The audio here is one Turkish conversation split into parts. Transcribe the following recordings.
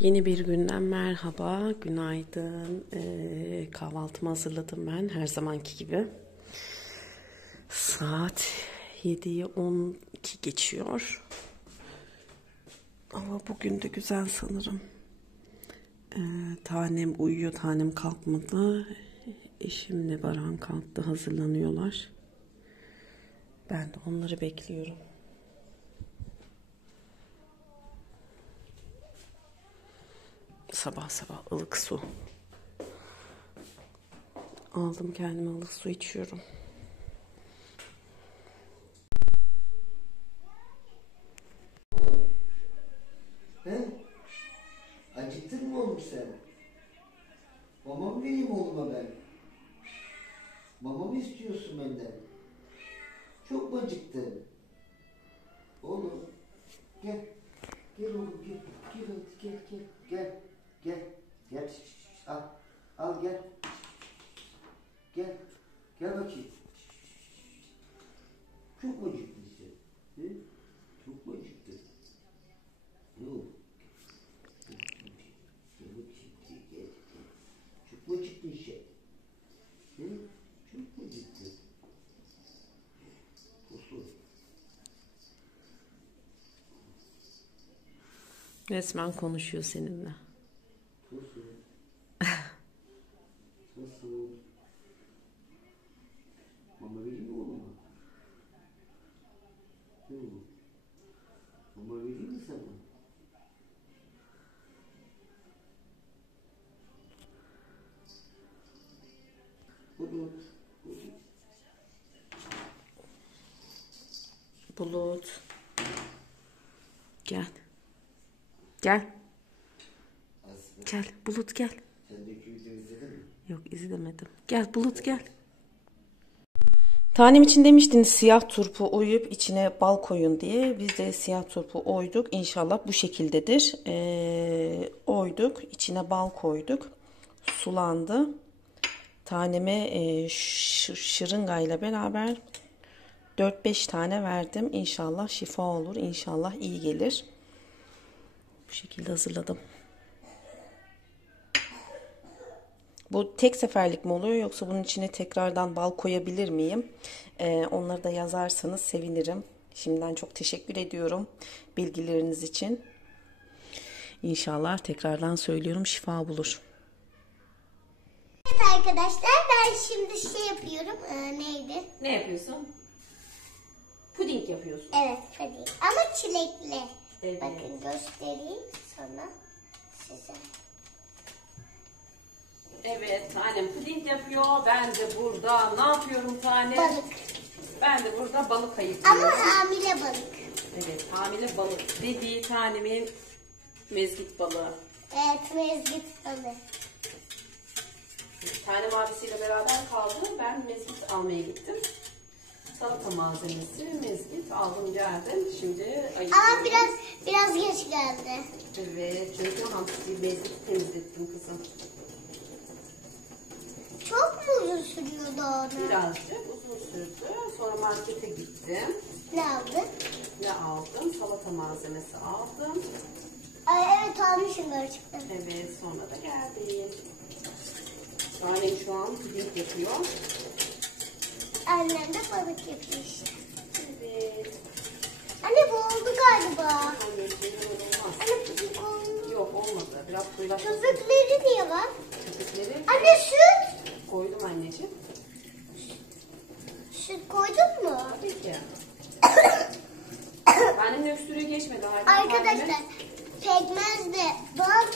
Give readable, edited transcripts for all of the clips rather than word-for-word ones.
Yeni bir günden merhaba, günaydın. Kahvaltımı hazırladım ben her zamanki gibi. Saat 7'yi 12 geçiyor. Ama bugün de güzel sanırım. Tanem uyuyor, tanem kalkmadı. Eşimle Baran kalktı, hazırlanıyorlar. Ben de onları bekliyorum. Sabah sabah ılık su. Aldım kendime ılık su içiyorum. He? Acıktın mı oğlum sen? Mama mı vereyim oğluma ben? Mama mı istiyorsun benden? Çok mu acıktın? Oğlum gel. Gel oğlum gel. Gel hadi gel. Gel. Al. Al gel. Gel. Gel bakayım. Çok mu acıktın sen? He? Çok mu acıktın? Ne oldu? Gel. Çok mu acıktın sen? He? Çok mu acıktın? Tosun. Resmen konuşuyor seninle. Tosun. Tosun. Mama vereyim mi oğluma? Ne oğlum? Mama vereyim mi sana? Bulut. Gel. Gel. Gel. Bulut gel. Sen de videoyu izledin mi? Yok, izlemedim. Gel Bulut gel. Tanem için demiştiniz siyah turpu oyup içine bal koyun diye. Biz de siyah turpu oyduk. İnşallah bu şekildedir. Oyduk. İçine bal koyduk. Sulandı. Taneme şırıngayla beraber 4-5 tane verdim. İnşallah şifa olur. İnşallah iyi gelir. Bu şekilde hazırladım. Bu tek seferlik mi oluyor yoksa bunun içine tekrardan bal koyabilir miyim? Onları da yazarsanız sevinirim. Şimdiden çok teşekkür ediyorum bilgileriniz için. İnşallah tekrardan söylüyorum şifa bulur. Evet arkadaşlar, ben şimdi şey yapıyorum. Neydi? Ne yapıyorsun? Puding yapıyorsun. Evet, puding. Ama çilekli. Evet. Bakın göstereyim sonra size. Evet, tanem puding yapıyor. Ben de burada ne yapıyorum tanem? Balık. Ben de burada balık ayıklıyorum. Ama hamile balık. Evet, hamile balık dediği tanemin mezgit balığı. Evet, mezgit balığı. Tanem abisiyle beraber kaldı. Ben mezgit almaya gittim. Salata malzemesi, mezgit aldım geldim. Şimdi ayıklıyorum. Ama biraz geç geldi. Evet, çünkü hamsi mezgit temizlettim kızım. Çok mu uzun sürüyordu onu? Birazcık uzun sürdü. Sonra markete gittim. Ne aldın? Ne aldım? Salata malzemesi aldım. Ay, evet almışım gerçekten. Evet, sonra da geldim. Annem şu an puding yapıyor. Annem de balık yapıyor işte. Evet. Anne bu oldu galiba. Anneciğim olmaz. Anne puding oldu. Yok olmadı. Biraz koyulaşmasın. Köpükleri niye var? Köpükleri Anne süt. koydum anneciğim. Süt koydun mu? Tabii ki. Annemin öksürüğü geçmedi. Arkadaşlar pekmez de bal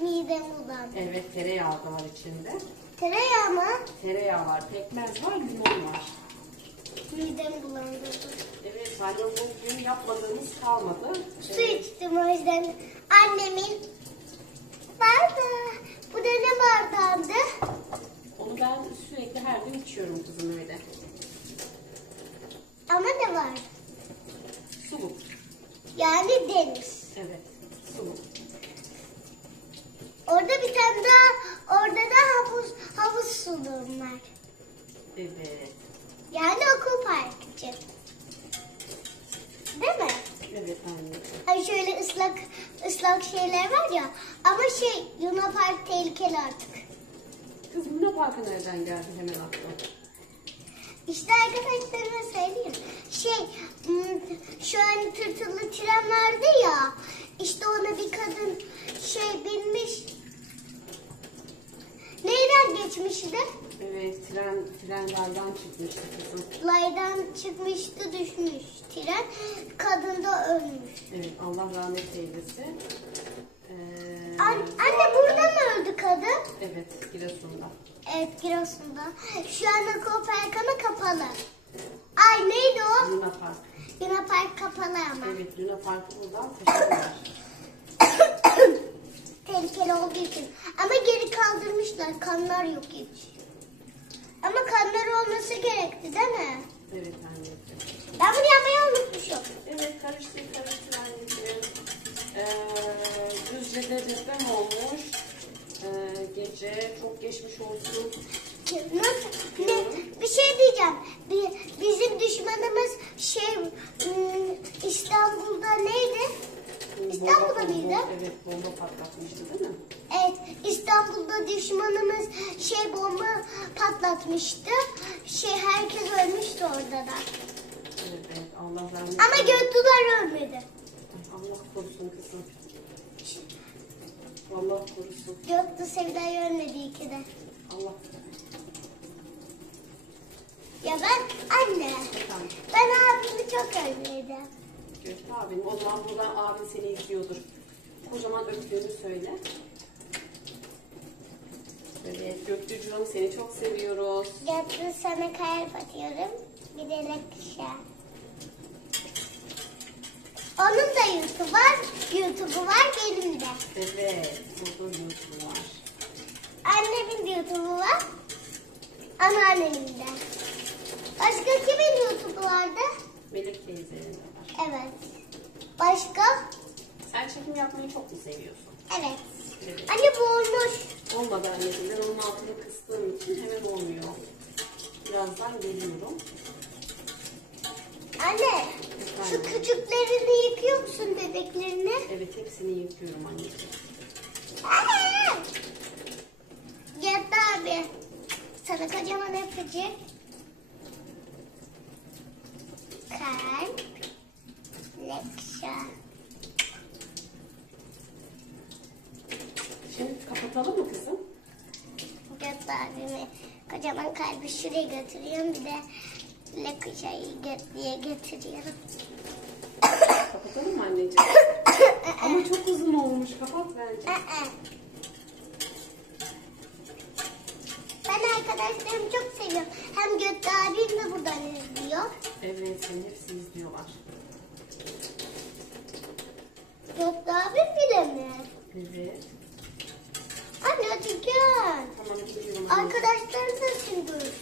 midem bulandı. Evet, tereyağı da var içinde. Tereyağı mı? Tereyağı var, pekmez var, limon var. Midem bulandı. Evet, annem bugün yapmadığımız kalmadı. Su içtim o yüzden. Annemin bardağı. Bu da ne bardağıydı? Onu ben sürekli her gün içiyorum kızım öyle. Ama ne var? Suluk. Yani deniz. Evet, suluk. Orada bir tane daha, orada da havuz suluğum var. Evet. Yani okul parkı için. Değil mi? Evet anne. Hani şöyle ıslak şeyler var ya. Ama Luna Park tehlikeli artık. Kız Luna Park'a nereden geldi hemen aklıma? İşte arkadaşlarıma söyleyeyim. Şu an tırtılı tren vardı ya. İşte ona bir kadın binmiş. Neyden geçmişti? Evet, tren raydan çıkmıştı kızım. Laydan çıkmıştı, düşmüş tren. Kadın da ölmüş. Evet, Allah rahmet eylesin. Anne burada mı öldü kadın? Evet, Giresun'da. Evet, Giresun'da. Şu an Aquapark ama kapalı. Ay neydi o? Luna Park. Luna Park kapalı ama. Evet, Luna Park'ı buradan taşıdılar. Tehlikeli olduğu için. Ama geri kaldırmışlar. Kanlar yok hiç. Ama kanlar olması gerekti değil mi? Evet anneciğim. Ben bunu yapmayı unutmuşum. Evet, karıştır anneciğim. Düzce'de deprem olmuş. Gece çok geçmiş olsun. Nasıl? Bir şey diyeceğim. Bizim düşmanımız İstanbul'da neydi? İstanbul'da mıydı? Evet, bomba patlatmıştı değil mi? Evet, İstanbul'da düşmanımız bomba patlatmıştı. Herkes ölmüştü orada da. Evet, Allah rahmet Ama Göktuğlar ölmedi. Allah korusun kızım. Allah korusun. Göktuğ Sevda'yı ölmedi iyi ki de. Allah. Ya anne, ben abimi çok özledim. Göktuğ abim. O zaman buradan abin seni izliyordur. Kocaman öptüğünü söyle. Evet Göktuğcuğum, seni çok seviyoruz. Göktuğ sana kalp atıyorum. Bir de lakışa. Onun da YouTube'u var benim de. Evet, burada YouTube var. Annemin de YouTube'u var. Anneannemin de. Başka kimin YouTube'u vardı? Melek teyzenin de var. Evet. Başka? Sen çekim yapmayı çok mu seviyorsun? Evet. Evet. Anne bu olmuş. Olmadı anneciğim. Ben onun altını kıstığım için hemen olmuyor. Birazdan geliyorum. Anne, şu Efendim? küçüklerini yıkıyor musun bebeklerini? Evet, hepsini yıkıyorum anneciğim. Yattı abi. Sana kocaman öpücük. Kalp. Lekşa. Şimdi kapatalım mı kızım? Yattı abimi. Kocaman kalbi şuraya götürüyorum. Bir de lekşayı diye getiriyorum. Kapatalım mı anneciğim? Ama çok uzun olmuş. Kapat bence. Ben arkadaşlarımı çok seviyorum. Hem Göktuğ abim de buradan izliyor. Evet, seni hepsi izliyorlar. Göktuğ abim bile mi? Evet. Anne hadi gel. Tamam, gidiyorum. Arkadaşlarım da seni görsün.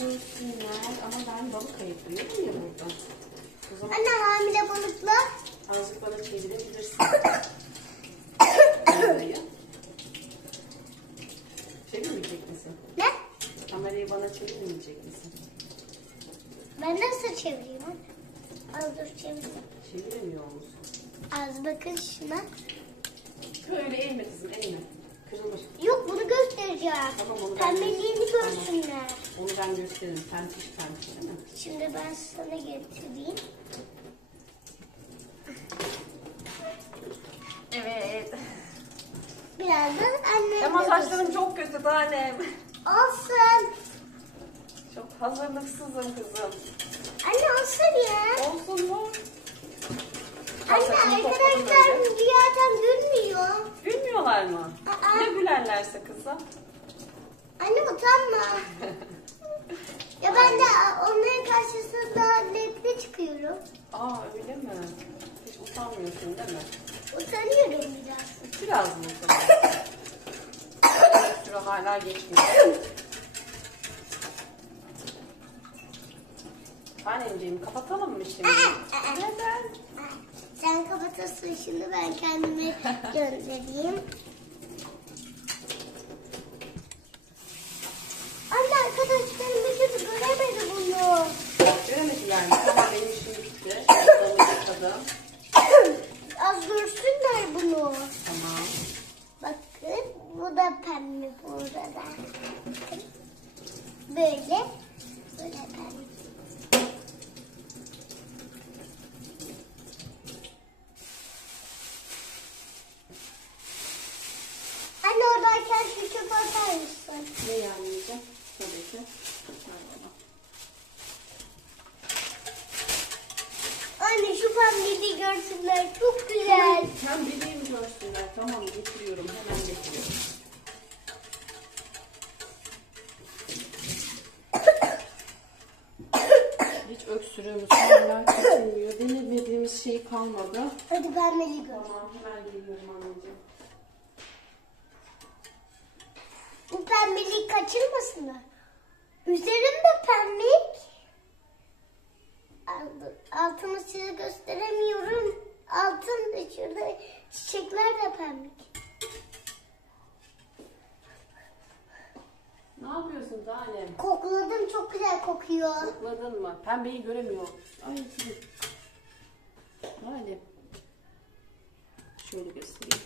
Görsünler ama ben balık ayıklıyorum ya burada. O zaman Anne hamile balıklar. azıcık bana çevirebilirsin. Kamerayı. Çevirmeyecek misin? Ne? Kamerayı bana çevirmeyecek misin? Ben nasıl çevireyim anne? Az dur çevireyim. Çeviremiyor musun? Az bakın şuna. Böyle eğme kızım, eğme. Kırılır. Yok bunu göstereceğim. Tamam, onu ben Pembeliğini göstereyim. görsünler. Onu ben gösteririm. Pempiş değil mi? Şimdi ben sana getireyim. Evet. Birazdan annem Ama de saçlarım çok kötü tanem. olsun. Çok hazırlıksızım kızım. Anne olsun ya. Olsun mu? Anne Saçımı topladım arkadaşlar öyle. rüyadan gülmüyor. Gülmüyorlar mı? Aa. Ne gülerlerse kızım? Anne utanma. Ya ben de onların karşısında netli çıkıyorum. Aa öyle mi? Hiç utanmıyorsun değil mi? Utanıyorum biraz. Biraz mı utanıyorsun? Bir süre hala geçmiyor. Anneciğim kapatalım mı şimdi? Neden? Sen kapatasın şimdi ben kendimi göndereyim. Anne arkadaşlarım bir türlü göremedi bunu. Göremediler mi? Tamam benim işim bitti. Şuradan yıkadım. Az görsünler bunu. Tamam. Bakın bu da pembe burada. Bakın. Böyle. Böyle pembe. Anne oradayken şu çöpe atar mısın? Ne yiyeceğim? Tabii ki. Anne şu pembeliği görsünler. Çok güzel. Sen bebeğimi görsünler. Tamam getiriyorum. Hemen getiriyorum. Hiç öksürüğümüz hala kesilmiyor. Denemediğimiz şey kalmadı. Hadi pembeliği gör. Tamam hemen geliyorum anneciğim. Bu pembeliği kaçırmasınlar. Üzerimde pembik. Altımı size gösteremiyorum. Altın ve şurada çiçekler de pembik. Ne yapıyorsun tanem? Kokladım, çok güzel kokuyor. Kokladın mı? Pembeyi göremiyor. Ay kızım. Hadi. Şöyle göstereyim.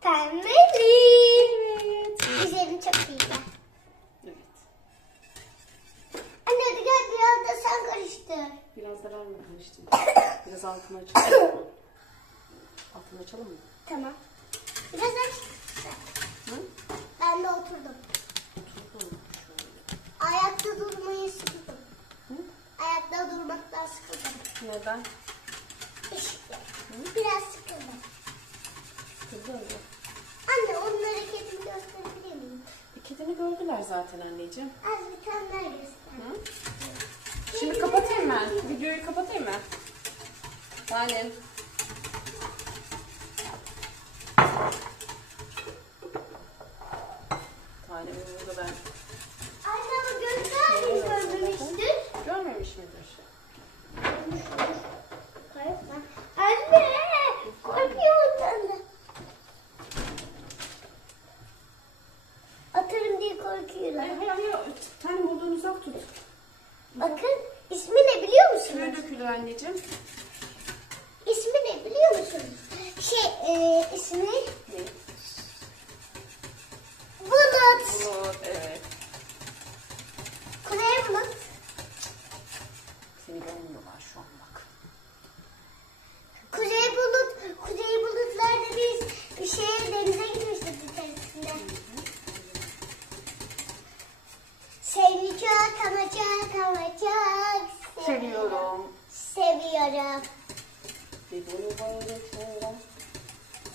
Pembeli. Evet. Üzerim çok güzel. Evet. Anne hadi gel biraz da sen karıştır. Biraz da ben mi karıştım? Biraz altını açalım mı? Altını açalım mı? Tamam. Biraz aç. Hı? Ben de oturdum. Oturdum. Şöyle. Ayakta durmayı sıkıldım. Hı? Ayakta durmaktan sıkıldım. Neden? İşte. Biraz sıkıldım. Kızım mı? Anne onun hareketini gösterebilir miyim? Kedini gördüler zaten anneciğim. Az bir tane daha göster. Hı? Şimdi kapatayım ben. Videoyu kapatayım mı? Tanem. Tanem burada ben. Anne ama göster görmemiştir. Görmemiş midir? Korkma. Anne korkuyorum ben de. Atarım diye korkuyorum. Hayır. Tanem oradan uzak tut. Bakın ismi ne biliyor Şuraya musunuz? dökülür anneciğim. İsmi ne biliyor musunuz? İsmi Ne? Bulut. Bulut, evet. Kuzey Bulut. Seni görmüyorlar şu an bak. Kuzey Bulut. Kuzey Bulutlar'da biz denize gitmiştik bir keresinde. Seni çok ama çok Seviyorum. seviyorum. Bir bunu böyle çevirem.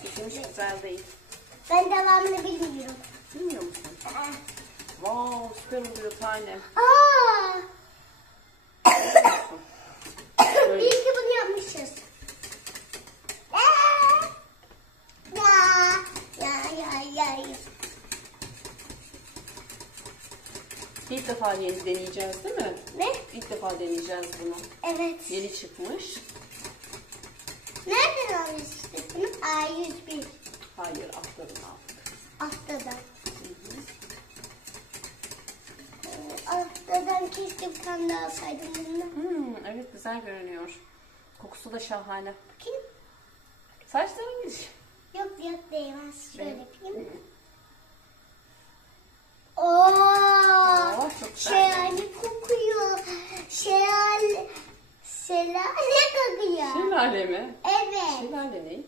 Sesim hiç güzel değil. Ben devamını bilmiyorum. Bilmiyor musun? Wow, süper oluyor tanem. Aa! Böyle. İyi ki bunu yapmışız. Ya. İlk defa yeni deneyeceğiz değil mi? Ne? İlk defa deneyeceğiz bunu. Evet. Yeni çıkmış. Nereden almıştık bunu? A101. Hayır, atladım aldık. Haftadan. Haftadan keşke bir tane daha alsaydım bunu. Evet, güzel görünüyor. Kokusu da şahane. Bakayım. Saçların güzel. Yok değmez. Şöyle Evet. yapayım. Çok güzel. Şelale kokuyor. Şelale kokuyor. Şelale mi? Evet. Şelale ne?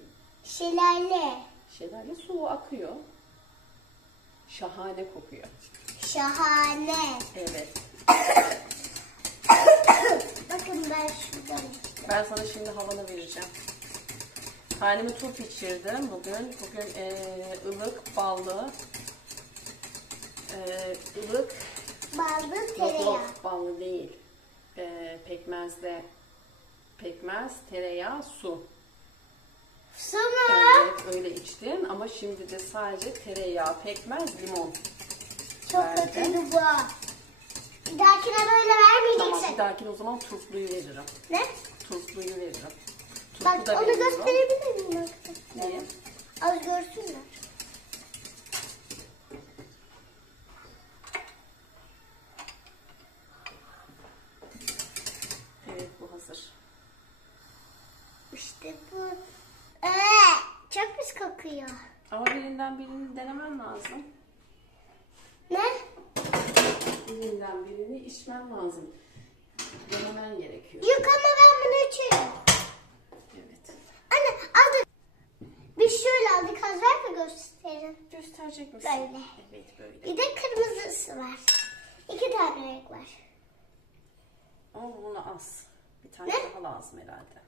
Şelale. Şelale su akıyor. Şahane kokuyor. Şahane. Evet. Bakın ben şuradan. Ben sana şimdi havanı vereceğim. Haneme turp içirdim bugün. Bugün ılık, ballı, ılık, Ballı tereyağı. yok ballı değil. Pekmez, tereyağı, su. Su mu? Evet öyle içtim ama şimdi de sadece tereyağı, pekmez, limon. Çok verdim. kötü bu. Bir dahakine böyle Tamam vermeyeceksin. bir dahakine o zaman turpluyu veririm. Ne? Turpluyu veririm. Turpu Bak da onu veriyorum. gösterebilir miyim? Niye? Az görsünler. Evet bu hazır. İşte bu. ya. Ama birinden birini denemen lazım. Ne? Birinden birini içmen lazım. Denemen gerekiyor. Yok ama ben bunu içerim. Evet. Anne aldık. Biz şöyle aldık. Az ver mi gösterelim? Gösterecek misin? Böyle. Evet böyle. Bir de kırmızısı var. 2 tane renk var. Ama bunu az. Bir tane Ne? daha lazım herhalde.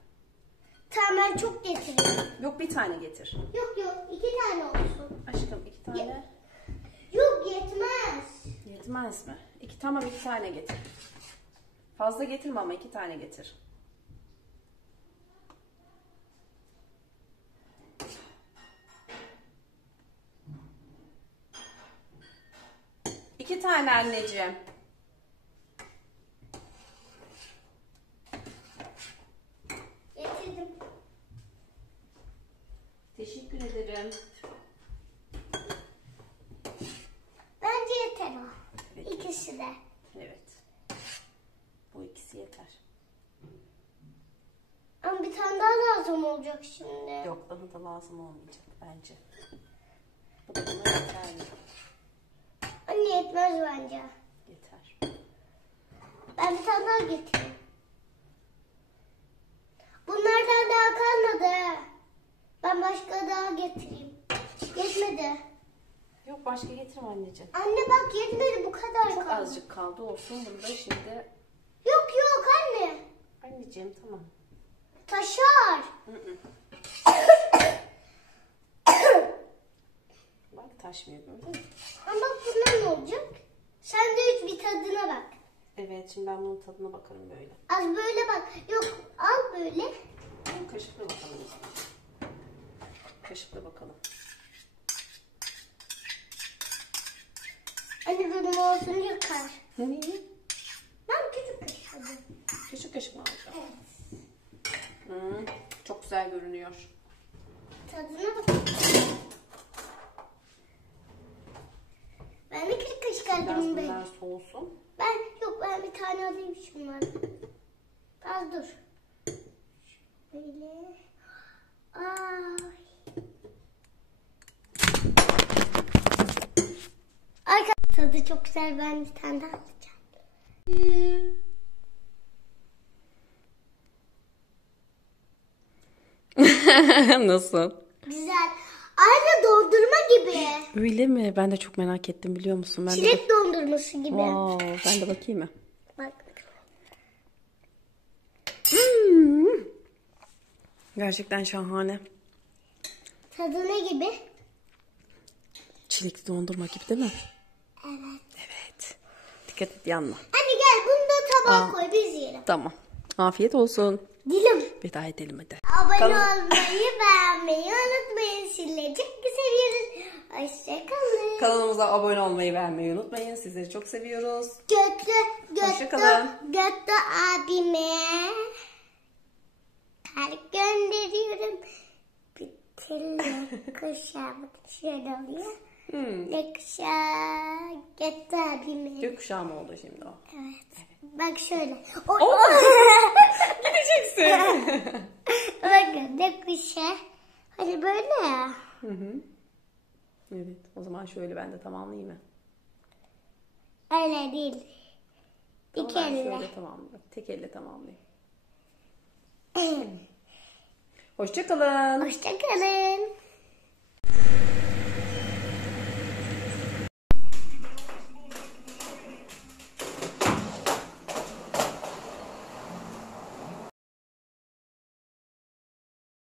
Tamam ben çok getireyim. Yok bir tane getir. Yok 2 tane olsun. Aşkım 2 tane Yok yetmez. yetmez mi? Tamam 2 tane getir. Fazla getirme ama 2 tane getir. İki tane anneciğim. Getirdim. Teşekkür ederim. Bence yeter o. Evet. İkisi de. Evet. Bu ikisi yeter. Ama bir tane daha lazım olacak şimdi. Yok daha da lazım olmayacak bence. Bu da buna yeterli. Anne yetmez bence. Yeter. Ben bir tane daha getireyim. Bunlardan daha kalmadı. Ben başka daha getireyim. Yetmedi. Yok başka getirme anneciğim. Anne bak yetmedi bu kadar Çok kaldı. azıcık kaldı olsun. Bunu da şimdi... Yok anne. Anneciğim tamam. Taşar. Bak taşmıyor gördün mü? Ama bak bunlar ne olacak? Sen de bir tadına bak. Evet şimdi ben bunun tadına bakarım böyle. Az böyle bak. Yok al böyle. Kaşıkla bakalım o zaman. Kaşıkla bakalım. Anne benim olsun yıkar. Niye? Ben küçük kaşık alayım. Küçük kaşık mı alacağım? Evet. Çok güzel görünüyor. Tadına bak. Ben de küçük kaşık Biraz aldım bunlar ben. soğusun. Ben bir tane alayım şunları. Az dur. Böyle. Ay. Arka tadı çok güzel. Ben bir tane daha alacağım. Nasıl? Güzel. Aynı dondurma gibi. Öyle mi? Ben de çok merak ettim biliyor musun? Ben de Çilek dondurması gibi. ben de bakayım mı? Bak. Gerçekten şahane. Tadı ne gibi? Çilekli dondurma gibi değil mi? Evet. Evet. Dikkat et yanma. Hadi gel bunu da tabağa Aa. koy biz yiyelim. Tamam. Afiyet olsun. Dilim. Veda edelim hadi. Abone Kalın. olmayı, beğenmeyi unutmayın. Sizleri çok seviyoruz. Hoşçakalın. Kanalımıza abone olmayı, beğenmeyi unutmayın. Sizleri çok seviyoruz. Hoşça kalın. Gökte abime kalp gönderiyorum. Bitirle kuşağı şöyle oluyor. Ne kuşağı Gökte abime. Gökkuşağı mı oldu şimdi o? Evet. Bak şöyle. Gideceksin. Bakın ne kuşağı. Hani böyle ya. Evet. O zaman şöyle ben de tamamlayayım mı? Öyle değil. Tamam, İki ben elle. şöyle tamamlayayım. Tek elle tamamlayayım. Hoşça kalın. Hoşçakalın.